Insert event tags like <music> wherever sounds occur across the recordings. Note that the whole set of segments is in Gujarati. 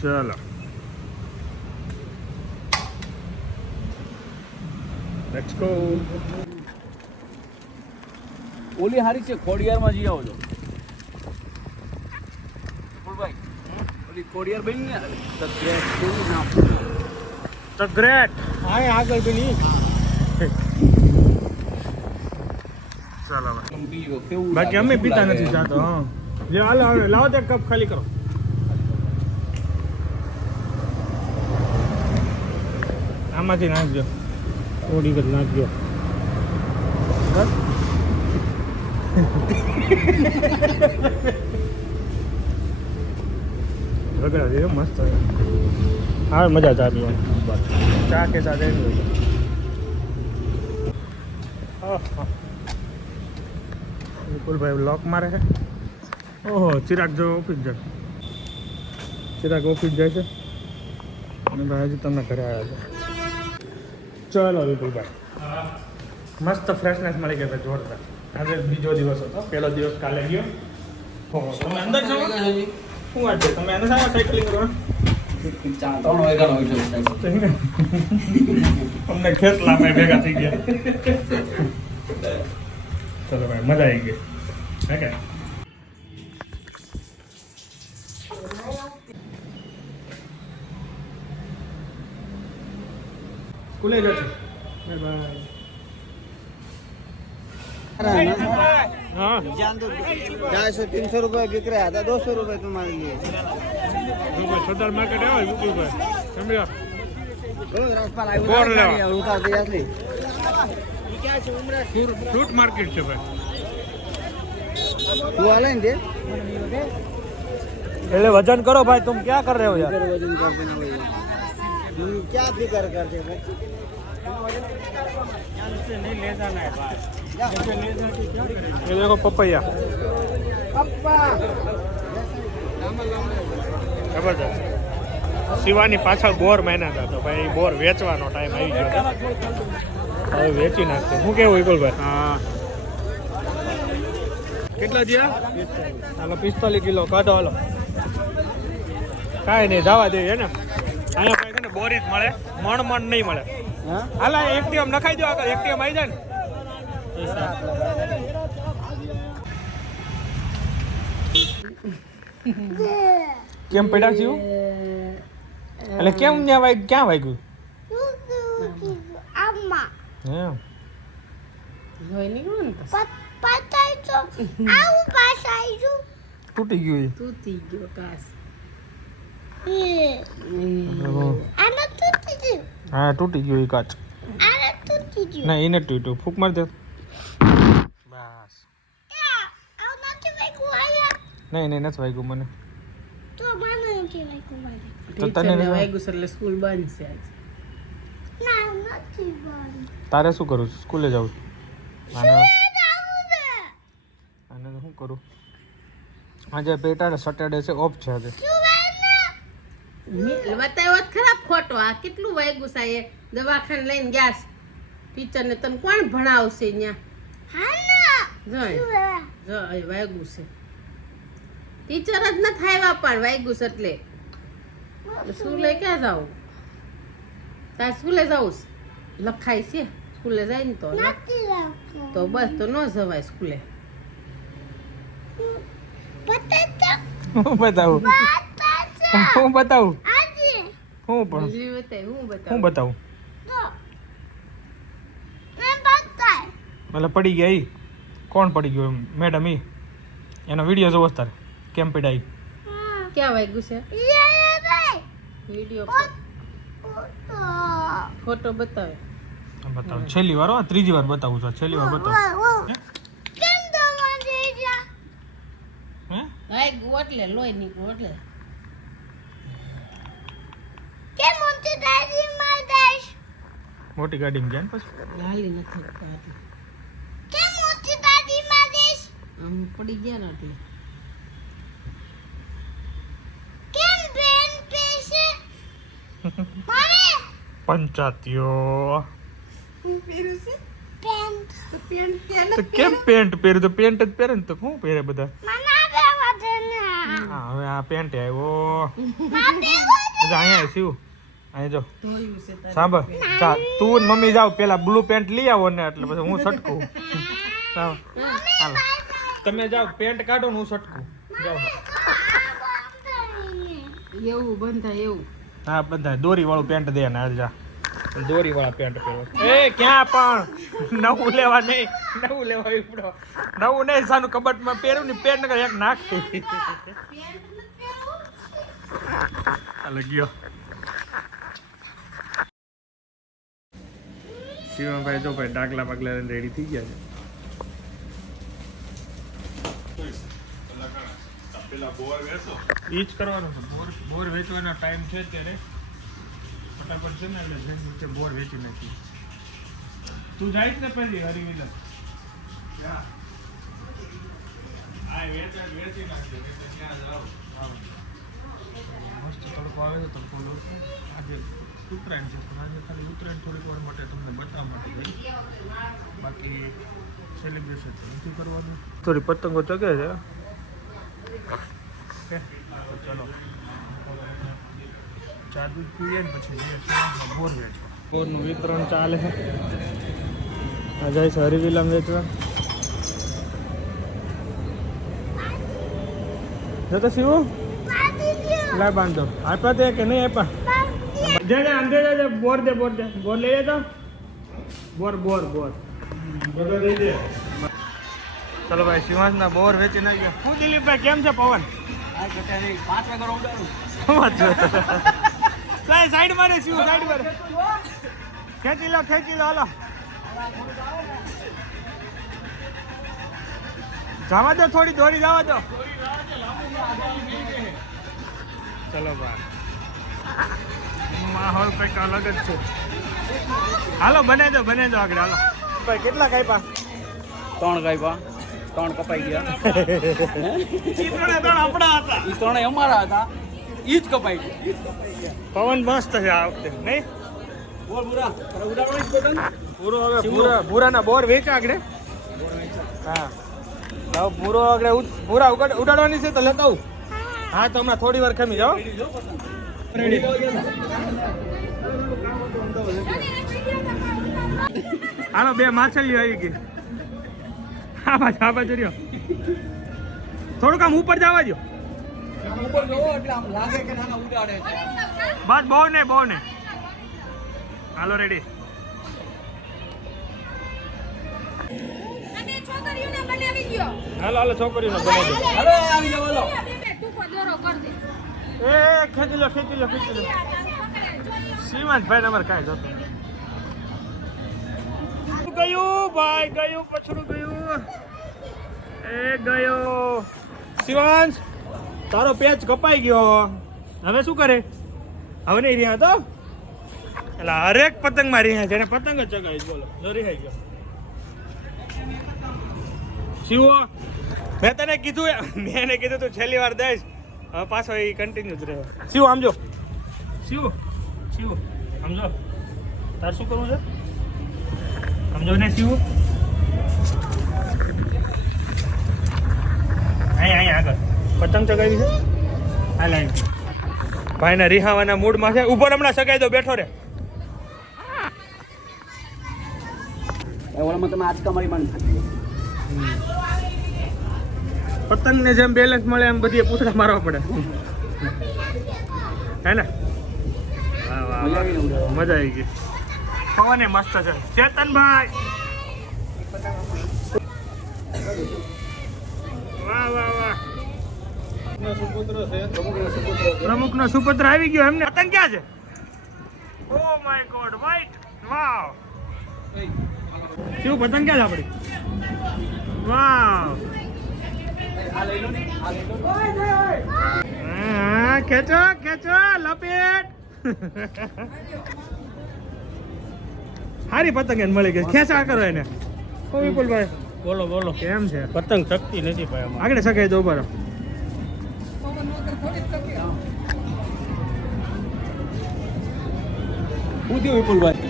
ચાલો લેટ્સ ગો ઓલી હારી છે ખોડિયારમાં જઈ આવો છો. ભાઈ ઓલી ખોડિયાર બની ને <laughs> કેવું નામ ધ ગ્રેટ હા આગળ પેલી ચાલો. બાકી અમે પીતા નથી જાતો હા. જે હાલો હાલો લાવો તે કપ ખાલી કરો આમાંથી નાખજો થોડી વખત નાખજો વગડા દે મસ્ત હા મજા ચા પીવાની ચા કે સાથે વિપુલભાઈ લોક મારે છે ઓહો ચિરાગ જો ઓફિસ જાય. ચિરાગ ઓફિસ જાય છે. અને ભાઈ હજી તમને ઘરે આવ્યા છે. ચલો વિપુલભાઈ. મસ્ત ફ્રેશનેસ મળી ગઈ ભાઈ જોરદાર. આજે બીજો દિવસ હતો. પહેલો દિવસ કાલે ગયો. તમે અંદર છો શું વાત છે? તમે અંદર સારા સાયકલિંગ કરવા. અમને ભેગા થઈ ગયા. ચલો ભાઈ મજા આવી ગઈ. હે કે? સ્કૂલે જશે બાય બાય हाँ ढाई सौ तीन सौ रुपये बिक रहा था दो सौ रुपये तुम्हारे लिए સરદાર માર્કેટ આવ્યો વિપુલભાઈ સમજ્યા उतार बोर लेवा। दिया असली ફ્રૂટ માર્કેટ છે ભાઈ तू वाला ही दे એટલે વજન કરો ભાઈ तुम क्या कर रहे हो यार फिकर वजन करते ना भैया तुम क्या फिकर करते भाई ये देखो पपैया જબરદસ્ત શિવાની પાછળ બોર મહેનત હતો ભાઈ બોર વેચવાનો ટાઈમ આવી ગયો છે. હવે વેચી નાખશે શું કેવું વિપુલભાઈ હા કેટલા થયા હાલો પિસ્તાલીસ કિલો કાઢો હાલો કાંઈ નહીં જવા દઈએ ને અહીંયા ભાઈ છે ને બોરી જ મળે. મણ મણ નહીં મળે. હાલા એક્ટિવમ નખાઈ દો આગળ. એક્ટિવમ આવી જાય ને. કેમ પડ્યા છું એટલે કેમ ત્યાં વાગ ક્યાં વાગ્યું. તૂટી ગયું તૂટી ગયો tutti. હા તૂટી ગયું એ કાચ. ના એને તૂટ્યું ફૂક મારી દે બસ. નહીં નહીં નથી વાગ્યું મને. તો તને એટલે સ્કૂલ બંધ છે. તારે શું કરું છું? સ્કૂલે જાઉં છું. આને શું કરું આજે બેટા સેટરડે છે ઓફ છે આજે બતાવ્યો ખરાબ ખોટો. આ કેટલું વાગ્યું છે એ દવાખાને લઈને ગયા ટીચર ટીચરને તને કોણ ભણાવશે ત્યાં. જો જો વાગ્યું છે. ટીચર જ ન થાય પણ વાગ્યું છે એટલે. સ્કૂલે ક્યાં જાવ તાર સ્કૂલે જવું છે? લખાય છે? સ્કૂલે જાય ને તો તો બસ તો ન જવાય સ્કૂલે. બતાવું. હું. બતાવું? હું પણ? હું હું બતાવું. એટલે પડી ગયા ઈ? કોણ પડી ગયું મેડમ ઈ? એનો વીડિયો જોવો તારે કેમ પડાઈ ક્યાં વાગ્યું છે. Video photo. બતાવે. બતાવું. છેલ્લી વાર હો, ત્રીજી વાર બતાવું છું છેલ્લી વાર બતાવું. કેમ uau. Quem જા? હે? વાગ્યું એટલે લોહી નીકળ્યું મોટી ગાડીમાં ને પછી? હાલી નથી Quem monte dá de આમ પડી ગયા ને એટલે. Quem vem peixe? Mami. પંચાતીઓ. તો કેમ પેન્ટ પહેર્યું? તો પેન્ટ જ પહેરે ને તો શું પહેરે બધા? હવે આ પેન્ટ આવ્યો. અહીંયા શિવ. અહીં જો. સાંભળ. ચાલ તું ને મમ્મી જાવ પેલા બ્લુ પેન્ટ લઈ આવો ને એટલે પછી હું છટકું. ચાલો તમે જાઓ પેન્ટ કાઢો ને હું છટકું. જાઓ. એવું બંધાય એવું. હા બધા દોરી વાળું પેન્ટ દે ને હાલ જા. દોરી વાળા પેન્ટ પહેરો. એ ક્યાં પણ? નવું લેવા નહીં. નવું લેવા ઉપડો. નવું નહીં સાનું કબટમાં પહેરું ને પેન્ટ એક નાખી. હાલો ગયો. શિવમભાઈ જો ભાઈ ડાકલા બાગલા રેડી થઈ ગયા છે. ઈ જ કરવાનો છે. બોર બોર વેચવાનો ટાઈમ છે ત્યારે. ફટાફટ છે ને એટલે જેમ નીચે બોર વેચી નાખી તું જાય ને પહેલી હરિવિલન હા વેચ વેચી નાખજો ત્યાં જાઓ મસ્ત તડકો આવે છે તડકો લો. આજે ઉત્તરાયણ છે. પણ આજે ખાલી ઉત્તરાયણ થોડીક વાર માટે તમને બતાવવા માટે જઈ. બાકી સેલિબ્રેશન તો નથી કરવાનું? થોડી પતંગો ચગે છે? ચલો. ચા દૂધ પીએ ને પછી બોર વેચવા. બોરનું વિતરણ ચાલે છે. આ જાય છે હરિવિલમ વેચવા. જતો શિવ લાય બાંધો. આપ્યા તે કે નહીં આપ્યા? જે જે આંધે જે બોર દે બોર દે. બોર લઈ લેતો બોર બોર બોર. બોર ચલો ભાઈ શિવાંશના બોર વેચી નાખ્યો. હું દિલીપભાઈ કેમ છે પવન? આ ઘટ્યા નહીં પાંચ વાગે ઉડાડું શું વાત છે. સાઈડ સાઈડ મારે શિવ સાઈડ મારે. ખેંચી લો ખેંચી લો હાલો. જવા દો થોડી દોરી જવા દો. ચલો ભાઈ. માહોલ કંઈક અલગ જ છે. હાલો બને દો બને દો આગળ હાલો. ભાઈ કેટલા કાપ્યા? ત્રણ ગાયબા ત્રણ કપાઈ ગયા. <laughs> ત્રણ હતા. એ અમારા હતા. ઈ જ કપાઈ ગયા. પવન મસ્ત છે આ વખતે નહીં? પૂરો હવે પૂરા પૂરાના બોર વેચા આગળ હા? પૂરો આગળ પૂરા ઉગાડ- ઉડાડવાની છે તો લેતા આવું. હા તો હમણાં થોડી વાર ખમી જાઓ. રેડી હાલો બે માછલીઓ આવી ગઈ. હા બાજુ આ બાજુ રહ્યો. થોડુંક આમ ઉપર જવા દો બસ બહુ ને બહુ ને હાલો રેડી હાલો હાલો છોકરીઓ હાલો આવી જાવ એ, ખેંચી લો ખેતી લો ખેતી લો. શ્રીમંત ભાઈ નંબર કાંઈ જતો ગયું? ભાઈ ગયું, પછડું ગયું. એ ગયો. શિવાંશ તારો પેચ કપાઈ ગયો. હવે શું કરે? હવે નહીં રહ્યા તો? એટલે હરેક પતંગમાં રહ્યા જેને પતંગ જ ચગાવી બોલો જો રિહાઈ ગયો. શિવો મેં તને કીધું મેં એને કીધું તું છેલ્લી વાર દઈશ. હવે પાછો એ કન્ટિન્યુ જ રહ્યો શિવ આમજો શિવ શિવ સમજો તાર શું કરવું છે? સમજો ને શિવ અહીંયા અહીંયા આગળ. પતંગ ચગાવી છે? આ લાઈન. ભાઈના રિહાવાના મૂડમાં છે. ઉપર હમણાં સગાઈ દો બેઠો રે. ઓલામાં તમે આટકા મારી માંડ પતંગને જેમ બેલેન્સ મળે એમ બધી પૂતળા મારવા પડે. હે ને. મજા આવી ગઈ. પવન મસ્ત છે. ચેતનભાઈ! વાહ વાહ વાહ. પ્રમુખ નો સુપુત્ર આવી ગયો એમને. પતંગ ક્યાં છે? Oh my god white wow શું પતંગ ક્યાં છે આપડી વાવ ખેંચો ખેંચો લપેટ. હારી પતંગ એને મળી ગઈ. ખેંચા કરો એને. વિપુલભાઈ. બોલો બોલો. કેમ છે? પતંગ ચકતી નથી ભાઈ આગળ શકાય તો ઉપર. થયું વિપુલભાઈ?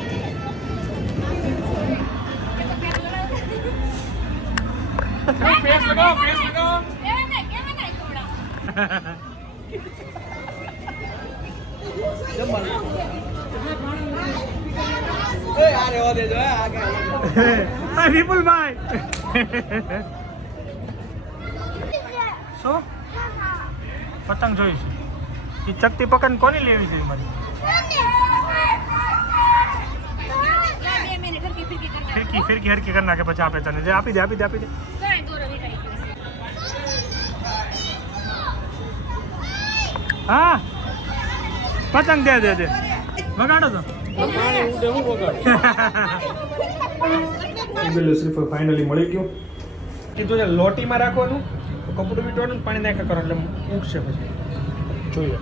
પેસ લગાવો પેસ લગાવો. વિપુલભાઈ શું? પતંગ જોઈ છે? એ ચકતી પકડ કોની લેવી છે મારી ફિરકી ફિરકી હરકી કરી નાખે પછી આપે તને. જે આપી દે આપી દે આપી દે. હા. પતંગ દે દે દે. વગાડો તો. ફાઇનલી મળી ગયું. કીધું છે લોટીમાં રાખવાનું કપડું વીટવાનું પાણી નાખ્યા કરો એટલે ઉગશે પછી. જોઈએ.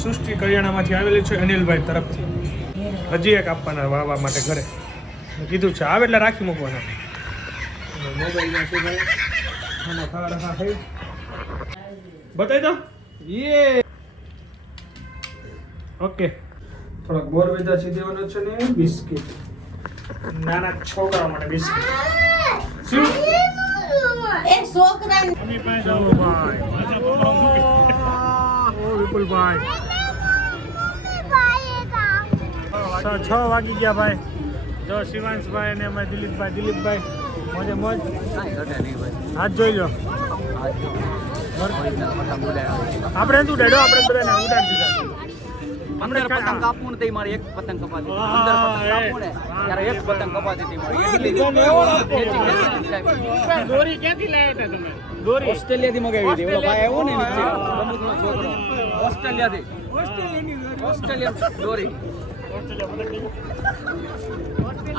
સૃષ્ટિ કરિયાણામાંથી આવેલી છે અનિલભાઈ તરફથી. હજી એક આપવાના વાવવા માટે ઘરે. કીધું છે આવે એટલે રાખી મૂકવાના. મોબાઈલમાં શું થાય ખાવા રખા થઈ. બતાવી દો. યે ઓકે થોડાક બોર વેદા છે દેવાનો છે ને બિસ્કિટ. નાના છોકરા માટે બિસ્કિટ. શું? એક છોકરા ઓ ભાઈ. ઓ વિપુલભાઈ. છ છ વાગી ગયા ભાઈ. જો શિવાંશભાઈ ને અમે દિલીપભાઈ. દિલીપભાઈ મોજે મોજ? હાથ જોઈ લો. આજ આપણે શું ડેડો આપણે બધાને ઉડાડી દીધા. અંદર પતંગ કાપવું તે મારે એક પતંગ હતી. અંદર પતંગ કાપવું ને ત્યારે એક પતંગ કપાતી હતી મારી. દોરી ક્યાંથી લાવ્યા હતા તમે? દોરી? ઓસ્ટ્રેલિયાથી મગાવી હતી. ઓલો ભાઈ આવ્યો ને નીચે. રમૂજનો છોકરો. ઓસ્ટ્રેલિયાથી. ઓસ્ટ્રેલિયા દોરી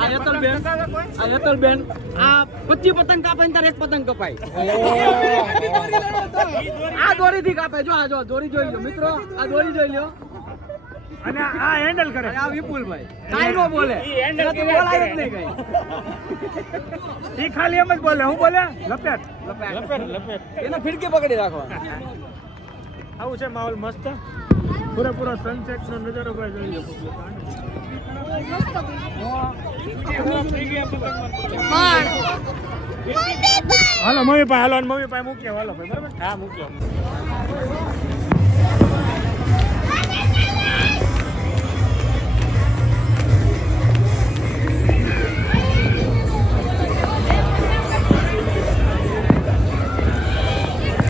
આ હેતલબેન આ હેતલબેન આ પચી પતંગ કાપે ને તારે એક પતંગ કપાય. આ દોરીથી કાપે જો આ જો દોરી જોઈ લો મિત્રો આ દોરી જોઈ લો અને આ હેન્ડલ કરે. આ વિપુલભાઈ. કાઈ નો બોલે. ઈ handle એનાથી બોલાય જ નહીં કઈ. એ ખાલી એમ જ બોલે. હું બોલે? લપેટ. લપેટ. લપેટ લપેટ. એને ફિરકી પકડી રાખવા આવું છે માહોલ મસ્ત. પૂરેપૂરો સનસેટ નો નજારો ભાઈ જોઈ લો હાલો મમ્મી પાસે હાલો મમ્મી પાસે મૂકીએ હાલો ભાઈ બરાબર? હા મૂક્યો.